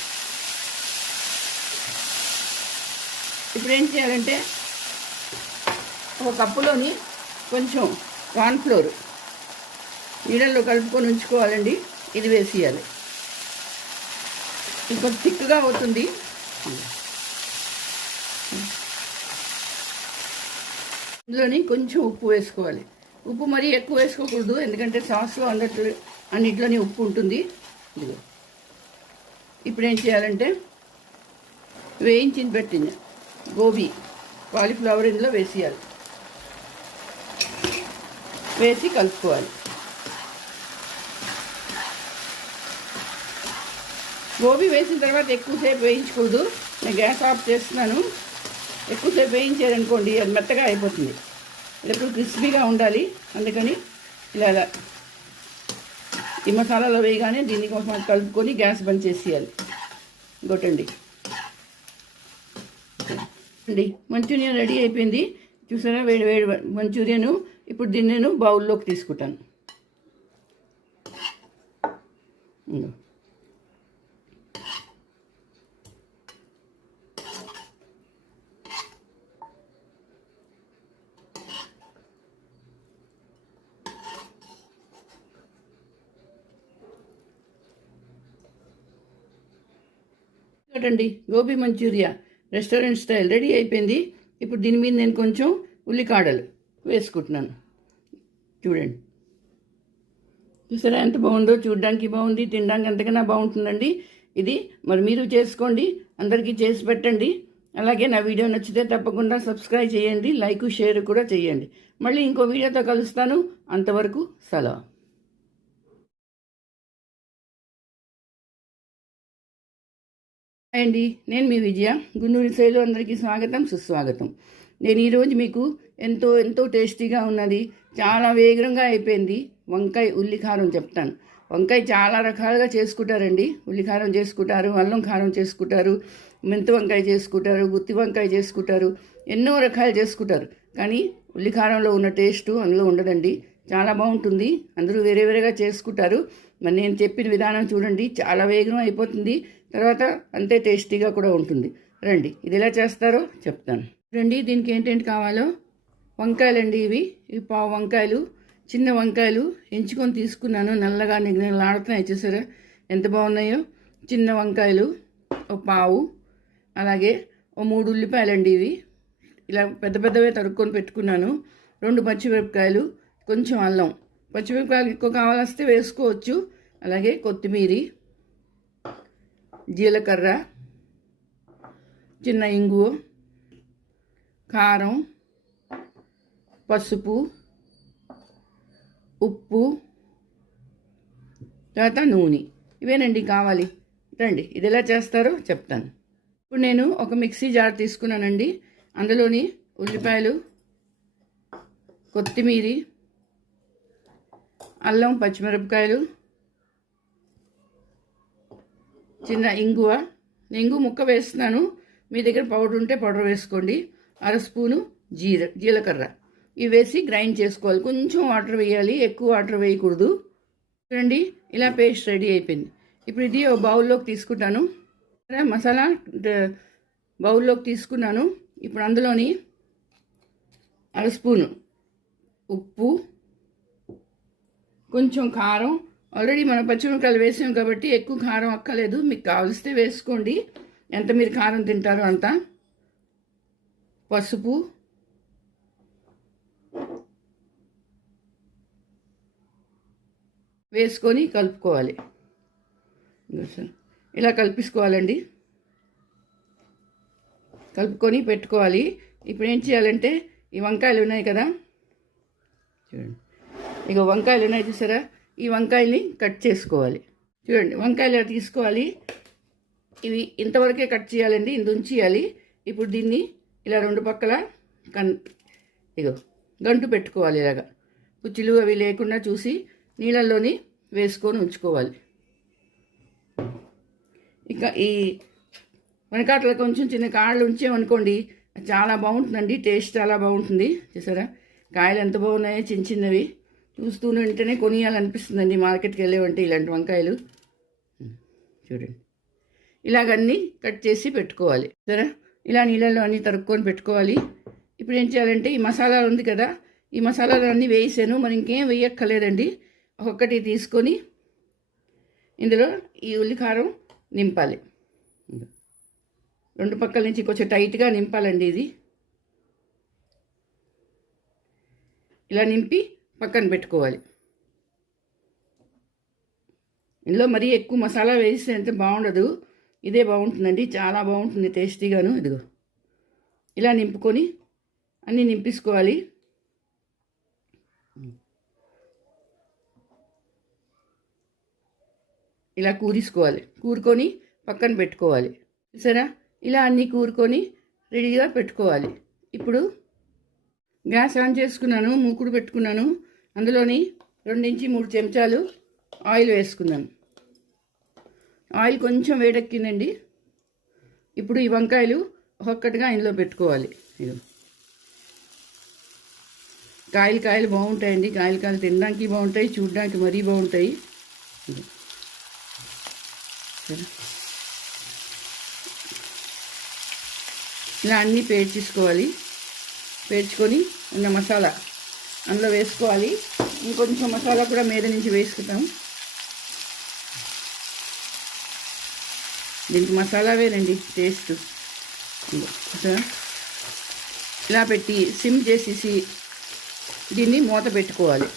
ఇప్పుడు ఏం చేయాలంటే ఒక కప్పులోని కొంచెం కార్న్ఫ్లోర్ నీళ్ళల్లో కలుపుకొని ఉంచుకోవాలండి. ఇది వేసేయాలి. ఇంకొంచెం థిక్గా అవుతుంది. ఇందులోని కొంచెం ఉప్పు వేసుకోవాలి. ఉప్పు మరీ ఎక్కువ వేసుకోకూడదు, ఎందుకంటే సాస్లో అన్నిట్లోని ఉప్పు ఉంటుంది. ఇదిగో ఇప్పుడు ఏం చేయాలంటే వేయించి పెట్టింది గోబీ, కాలీఫ్లవర్ ఇందులో వేసేయాలి. వేసి కలుపుకోవాలి. గోబీ వేసిన తర్వాత ఎక్కువసేపు వేయించకూడదు. నేను గ్యాస్ ఆఫ్ చేస్తున్నాను. ఎక్కువసేపు వేయించారనుకోండి అది మెత్తగా అయిపోతుంది. ఎప్పుడు క్రిస్పీగా ఉండాలి. అందుకని ఇలా ఈ మసాలాలో వేయగానే దీనికోసం కలుపుకొని గ్యాస్ బంద్ చేసేయాలి. ఇంకోటండి మంచూరియన్ రెడీ అయిపోయింది. చూసారా, వేడి మంచూరియను. ఇప్పుడు దీన్ని నేను బౌల్లోకి తీసుకుంటాను. చూడండి, gobi manchurian restaurant style ready అయిపోయింది. ఇప్పుడు దీని మీద నేను కొంచెం ఉల్లికాడలు వేసుకుంటున్నాను. చూడండి, చూసారా ఎంత బాగుందో. చూడడానికి బాగుంది, తినడానికి ఎంతకన్నా బాగుంటుందండి ఇది. మరి మీరు చేసుకోండి, అందరికీ చేసి పెట్టండి. అలాగే నా వీడియో నచ్చితే తప్పకుండా సబ్స్క్రైబ్ చేయండి, లైక్ షేర్ కూడా చేయండి. మళ్ళీ ఇంకో వీడియోతో కలుస్తాను. అంతవరకు సెలవు. అండి, నేను మీ విజయ. గుంటూరు శైలు అందరికీ స్వాగతం, సుస్వాగతం. నేను ఈరోజు మీకు ఎంతో టేస్టీగా ఉన్నది, చాలా వేగంగా అయిపోయింది వంకాయ ఉల్లికారం చెప్తాను. వంకాయ చాలా రకాలుగా చేసుకుంటారండి. ఉల్లికారం చేసుకుంటారు, అల్లం కారం చేసుకుంటారు, మెంతి వంకాయ చేసుకుంటారు, గుత్తి వంకాయ చేసుకుంటారు, ఎన్నో రకాలు చేసుకుంటారు. కానీ ఉల్లికారంలో ఉన్న టేస్టు అందులో ఉండదండి. చాలా బాగుంటుంది. అందరూ వేరేగా చేసుకుంటారు. మరి నేను చెప్పిన విధానం చూడండి, చాలా వేగం అయిపోతుంది. తర్వాత అంతే టేస్టీగా కూడా ఉంటుంది. రండి, ఇది ఎలా చేస్తారో చెప్తాను. రండి, దీనికి ఏంటేంటి కావాలో. వంకాయలండి, ఇవి పావు వంకాయలు, చిన్న వంకాయలు ఎంచుకొని తీసుకున్నాను. నల్లగా నిగనలాడుతున్నాయి, చూసారా ఎంత బాగున్నాయో. చిన్న వంకాయలు ఒక పావు, అలాగే 3 ఉల్లిపాయలండి. ఇవి ఇలా పెద్దవే తరుక్కొని పెట్టుకున్నాను. 2 పచ్చిమిరపకాయలు, కొంచెం అల్లం. పచ్చిమిరపకాయలు ఎక్కువ కావాలొస్తే వేసుకోవచ్చు. అలాగే కొత్తిమీర, జీలకర్ర, చిన్న ఇంగువ, కారం, పసుపు, ఉప్పు, తర్వాత నూనె. ఇవేనండి కావాలి. రండి, ఇది ఎలా చేస్తారో చెప్తాను. ఇప్పుడు నేను ఒక మిక్సీ జార్ తీసుకున్నానండి. అందులోని ఉల్లిపాయలు, కొత్తిమీర, అల్లం, పచ్చిమిరపకాయలు, చిన్న ఇంగువ ముక్క వేస్తున్నాను. మీ దగ్గర పౌడర్ ఉంటే పౌడర్ వేసుకోండి. 1/2 స్పూను జీలకర్ర ఇవి వేసి గ్రైండ్ చేసుకోవాలి. కొంచెం వాటర్ వేయాలి, ఎక్కువ వాటర్ వేయకూడదు. చూడండి, ఇలా పేస్ట్ రెడీ అయిపోయింది. ఇప్పుడు ఇది ఒక బౌల్లోకి తీసుకుంటాను. మసాలా బౌల్లోకి తీసుకున్నాను. ఇప్పుడు అందులోని 1/2 స్పూను ఉప్పు, కొంచెం కారం, ఆల్రెడీ మనం పచ్చిమిరపకాయలు వేసాం కాబట్టి ఎక్కువ కారం అక్కలేదు. మీకు కావలిస్తే వేసుకోండి, ఎంత మీరు కారం తింటారో అంత. పసుపు, వేసుకొని కలుపుకోవాలి. ఇలా కలిపేసుకోవాలండి, కలుపుకొని పెట్టుకోవాలి. ఇప్పుడు ఏం చేయాలంటే ఈ వంకాయలు ఉన్నాయి కదా, చూడండి ఇక వంకాయలు ఉన్నాయి చూసారా, ఈ వంకాయల్ని కట్ చేసుకోవాలి. చూడండి వంకాయలు తీసుకోవాలి, ఇవి ఇంతవరకే కట్ చేయాలండి, ఇంత ఉంచేయాలి. ఇప్పుడు దీన్ని ఇలా రెండు పక్కల ఇగో గంటు పెట్టుకోవాలి. ఇలాగా పుచ్చులు అవి లేకుండా చూసి నీళ్ళల్లోని వేసుకొని ఉంచుకోవాలి. ఇక ఈ వెనకాతల కొంచెం చిన్న కాళ్ళు ఉంచామనుకోండి చాలా బాగుంటుందండి, టేస్ట్ చాలా బాగుంటుంది. చూసారా కాయలు ఎంత బాగున్నాయో, చిన్న చిన్నవి చూస్తూనే ఉంటేనే కొనియాలనిపిస్తుందండి మార్కెట్కి వెళ్ళేవంటే ఇలాంటి వంకాయలు. చూడండి ఇలాగన్నీ కట్ చేసి పెట్టుకోవాలి. సరే ఇలా నీళ్ళల్లో అన్నీ తరుక్కొని పెట్టుకోవాలి. ఇప్పుడు ఏం చేయాలంటే ఈ మసాలా ఉంది కదా, ఈ మసాలాలు అన్నీ వేసాను, మరి ఇంకేం వేయక్కర్లేదండి. ఒక్కొక్కటి తీసుకొని ఇందులో ఈ ఉల్లికారం నింపాలి. రెండు పక్కల నుంచి కొంచెం టైట్గా నింపాలండి. ఇది ఇలా నింపి పక్కన పెట్టుకోవాలి. ఇందులో మరీ ఎక్కువ మసాలా వేస్తే అంతే బాగుండదు, ఇదే బాగుంటుందండి, చాలా బాగుంటుంది టేస్టీగాను. ఇదిగో ఇలా నింపుకొని అన్నీ నింపేసుకోవాలి. ఇలా కూరేసుకోవాలి, కూరుకొని పక్కన పెట్టుకోవాలి. చూసారా ఇలా అన్నీ కూరుకొని రెడీగా పెట్టుకోవాలి. ఇప్పుడు గ్యాస్ ఆన్ చేసుకున్నాను, మూకుడు పెట్టుకున్నాను, అందులోని 2-3 చెంచాలు ఆయిల్ వేసుకున్నాను. ఆయిల్ కొంచెం వేడెక్కిందండి. ఇప్పుడు ఈ వంకాయలు ఒక్కొక్కటిగా ఇందులో పెట్టుకోవాలి. ఇది కాయలు బాగుంటాయండి, కాయలు తినడానికి బాగుంటాయి, చూడడానికి మరీ బాగుంటాయి. ఇలా అన్నీ పేర్చేసుకోవాలి. పేర్చుకొని ఉన్న మసాలా అందులో వేసుకోవాలి. ఇంకొంచెం మసాలా కూడా మీద నుంచి వేసుకుంటాం. దీనికి మసాలా వేరండి టేస్ట్. ఇలా పెట్టి సిమ్ చేసేసి దీన్ని మూత పెట్టుకోవాలి.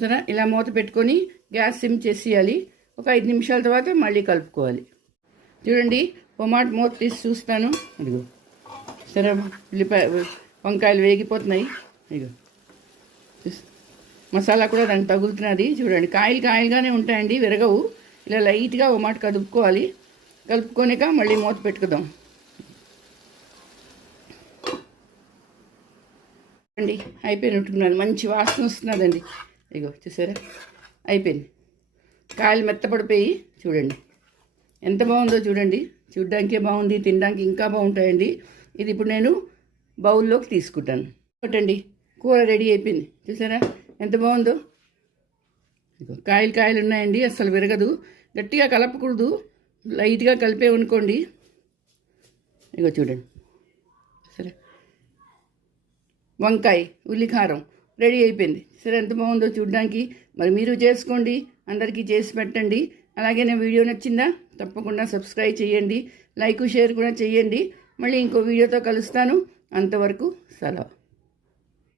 సరే ఇలా మూత పెట్టుకొని గ్యాస్ సిమ్ చేసేయాలి. ఒక 5 నిమిషాల తర్వాత మళ్ళీ కలుపుకోవాలి. చూడండి టొమాటో మూత తీసి చూస్తాను. ఇదిగో సరే వంకాయలు వేగిపోతున్నాయి. ఇదిగో మసాలా కూడా దానికి తగులుతున్నది. చూడండి కాయలుగానే ఉంటాయండి, విరగవు. ఇలా లైట్గా ఒక మాట కలుపుకోవాలి. కలుపుకొనిక మళ్ళీ మూత పెట్టుకుందాం అండి. అయిపోయినట్టున్నది, మంచి వాసన వస్తున్నదండి. ఇగో చూసారా అయిపోయింది. కాయలు మెత్తపడిపోయి చూడండి ఎంత బాగుందో. చూడండి చూడ్డానికే బాగుంది, తినడానికి ఇంకా బాగుంటాయండి. ఇది ఇప్పుడు నేను బౌల్లోకి తీసుకుంటాను. ఒకటండి కూర రెడీ అయిపోయింది. చూసారా ఎంత బాగుందో. కాయలు ఉన్నాయండి, అస్సలు విరగదు. గట్టిగా కలపకూడదు, లైట్గా కలిపేవనుకోండి. ఇగో చూడండి సరే వంకాయ ఉల్లికారం రెడీ అయిపోయింది. సరే ఎంత బాగుందో చూడడానికి. మరి మీరు చేసుకోండి, అందరికీ చేసి పెట్టండి. అలాగే నా వీడియో నచ్చిందా తప్పకుండా సబ్స్క్రైబ్ చేయండి, లైక్ షేర్ కూడా చేయండి. మళ్ళీ ఇంకో వీడియోతో కలుస్తాను. అంతవరకు సెలవు.